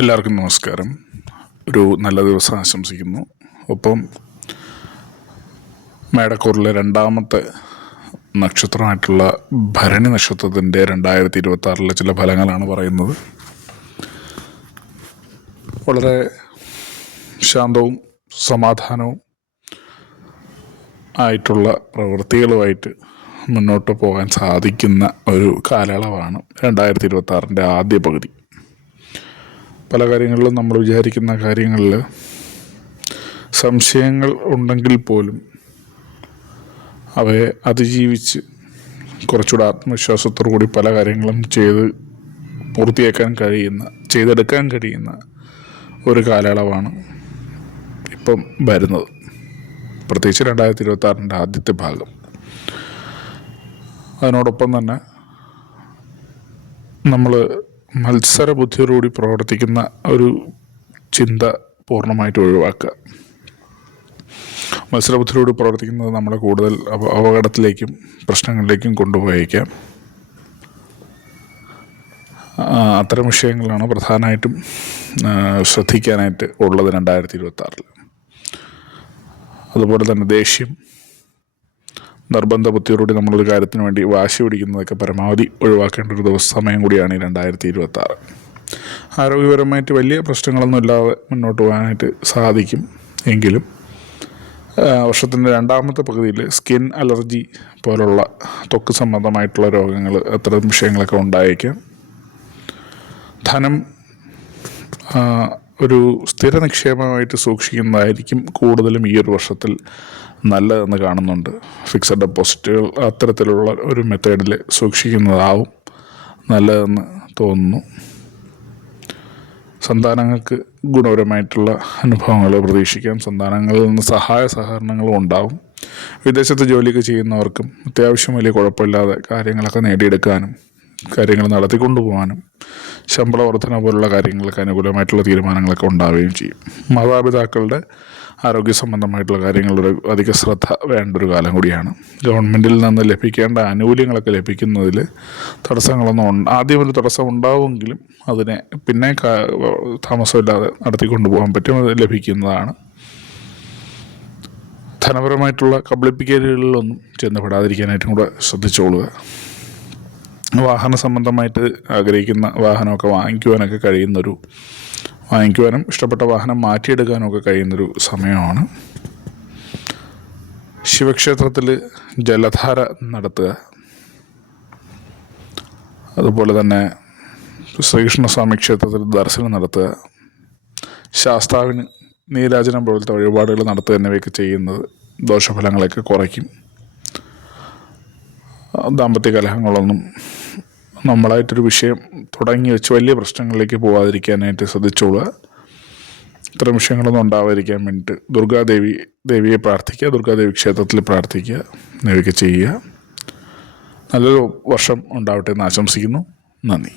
എല്ലാവർക്കും നമസ്കാരം. ഒരു നല്ല ദിവസം ആശംസിക്കുന്നു. ഒപ്പം മേടക്കൂറിലെ രണ്ടാമത്തെ നക്ഷത്രമായിട്ടുള്ള ഭരണി നക്ഷത്രത്തിൻ്റെ 2026 ചില ഫലങ്ങളാണ് പറയുന്നത്. വളരെ ശാന്തവും സമാധാനവും ആയിട്ടുള്ള പ്രവൃത്തികളുമായിട്ട് മുന്നോട്ട് പോകാൻ സാധിക്കുന്ന ഒരു കാലയളവാണ് 2026 ആദ്യ പകുതി. പല കാര്യങ്ങളിലും നമ്മൾ വിചാരിക്കുന്ന കാര്യങ്ങളിൽ സംശയങ്ങൾ ഉണ്ടെങ്കിൽ പോലും അവയെ അതിജീവിച്ച് കുറച്ചുകൂടെ ആത്മവിശ്വാസത്തോടു കൂടി പല കാര്യങ്ങളും ചെയ്തെടുക്കാൻ കഴിയുന്ന ഒരു കാലയളവാണ് ഇപ്പം വരുന്നത്. പ്രത്യേകിച്ച് 2026 ആദ്യത്തെ ഭാഗം. അതിനോടൊപ്പം തന്നെ നമ്മൾ മത്സര ബുദ്ധിയോടുകൂടി പ്രവർത്തിക്കുന്ന ഒരു ചിന്ത പൂർണ്ണമായിട്ട് ഒഴിവാക്കുക. മത്സരബുദ്ധിയോടുകൂടി പ്രവർത്തിക്കുന്നത് നമ്മളെ കൂടുതൽ അപകടത്തിലേക്കും പ്രശ്നങ്ങളിലേക്കും കൊണ്ടുപോയേക്കാം. അത്തരം വിഷയങ്ങളാണ് പ്രധാനമായിട്ടും ശ്രദ്ധിക്കാനായിട്ട് ഉള്ളത് 2026. അതുപോലെ തന്നെ ദേഷ്യം, നിർബന്ധ ബുദ്ധിയോടുകൂടി നമ്മളൊരു കാര്യത്തിന് വേണ്ടി വാശി പിടിക്കുന്നതൊക്കെ പരമാവധി ഒഴിവാക്കേണ്ട ഒരു സമയം കൂടിയാണ് ഈ 2026. ആരോഗ്യപരമായിട്ട് വലിയ പ്രശ്നങ്ങളൊന്നും ഇല്ലാതെ മുന്നോട്ട് പോകാനായിട്ട് സാധിക്കും. എങ്കിലും വർഷത്തിൻ്റെ രണ്ടാമത്തെ പകുതിയിൽ സ്കിൻ അലർജി പോലുള്ള ത്വക്ക് സംബന്ധമായിട്ടുള്ള രോഗങ്ങൾ, അത്തരം വിഷയങ്ങളൊക്കെ ഉണ്ടായേക്കാം. ധനം ഒരു സ്ഥിര നിക്ഷേപമായിട്ട് സൂക്ഷിക്കുന്നതായിരിക്കും കൂടുതലും ഈ ഒരു വർഷത്തിൽ നല്ലതെന്ന് കാണുന്നുണ്ട്. ഫിക്സഡ് ഡെപ്പോസിറ്റുകൾ അത്തരത്തിലുള്ള ഒരു മെത്തേഡിൽ സൂക്ഷിക്കുന്നതാവും നല്ലതെന്ന് തോന്നുന്നു. സന്താനങ്ങൾക്ക് ഗുണപരമായിട്ടുള്ള അനുഭവങ്ങൾ പ്രതീക്ഷിക്കാം. സന്താനങ്ങളിൽ നിന്ന് സഹായ സഹകരണങ്ങളും ഉണ്ടാവും. വിദേശത്ത് ജോലിയൊക്കെ ചെയ്യുന്നവർക്കും അത്യാവശ്യം വലിയ കുഴപ്പമില്ലാതെ കാര്യങ്ങളൊക്കെ നേടിയെടുക്കാനും കാര്യങ്ങൾ നടത്തിക്കൊണ്ടുപോകാനും ശമ്പള വർധന പോലുള്ള കാര്യങ്ങൾക്ക് അനുകൂലമായിട്ടുള്ള തീരുമാനങ്ങളൊക്കെ ഉണ്ടാവുകയും ചെയ്യും. മാതാപിതാക്കളുടെ ആരോഗ്യ സംബന്ധമായിട്ടുള്ള കാര്യങ്ങളുടെ അധിക ശ്രദ്ധ വേണ്ട ഒരു കാലം കൂടിയാണ്. ഗവൺമെൻറ്റിൽ നിന്ന് ലഭിക്കേണ്ട ആനുകൂല്യങ്ങളൊക്കെ ലഭിക്കുന്നതിൽ ആദ്യം ഒരു തടസ്സം ഉണ്ടാവുമെങ്കിലും അതിനെ പിന്നെ താമസമില്ലാതെ നടത്തിക്കൊണ്ടുപോകാൻ പറ്റും. അത് ലഭിക്കുന്നതാണ്. ധനപരമായിട്ടുള്ള കബളിപ്പിക്കലുകളിലൊന്നും ചെന്നപ്പെടാതിരിക്കാനായിട്ടും കൂടെ ശ്രദ്ധിച്ചോളുക. വാഹന സംബന്ധമായിട്ട് ആഗ്രഹിക്കുന്ന വാഹനമൊക്കെ വാങ്ങിക്കുവാനും ഇഷ്ടപ്പെട്ട വാഹനം മാറ്റിയെടുക്കാനൊക്കെ കഴിയുന്നൊരു സമയമാണ്. ശിവക്ഷേത്രത്തിൽ ജലധാര നടത്തുക, അതുപോലെ തന്നെ ശ്രീകൃഷ്ണസ്വാമി ക്ഷേത്രത്തിൽ ദർശനം നടത്തുക, ശാസ്താവിന് നീരാജനം പോലത്തെ വഴിപാടുകൾ നടത്തുക എന്നിവയൊക്കെ ചെയ്യുന്നത് ദോഷഫലങ്ങളൊക്കെ കുറയ്ക്കും. ദാമ്പത്യ കലഹങ്ങളൊന്നും നമ്മളായിട്ടൊരു വിഷയം തുടങ്ങി വെച്ച് വലിയ പ്രശ്നങ്ങളിലേക്ക് പോകാതിരിക്കാനായിട്ട് ശ്രദ്ധിച്ചോളുക. ഇത്തരം വിഷയങ്ങളൊന്നും ഉണ്ടാവാതിരിക്കാൻ വേണ്ടിയിട്ട് ദേവിയെ പ്രാർത്ഥിക്കുക, ദുർഗാദേവി ക്ഷേത്രത്തിൽ പ്രാർത്ഥിക്കുക എന്നിവയൊക്കെ ചെയ്യുക. നല്ലൊരു വർഷം ഉണ്ടാവട്ടെ എന്ന് ആശംസിക്കുന്നു. നന്ദി.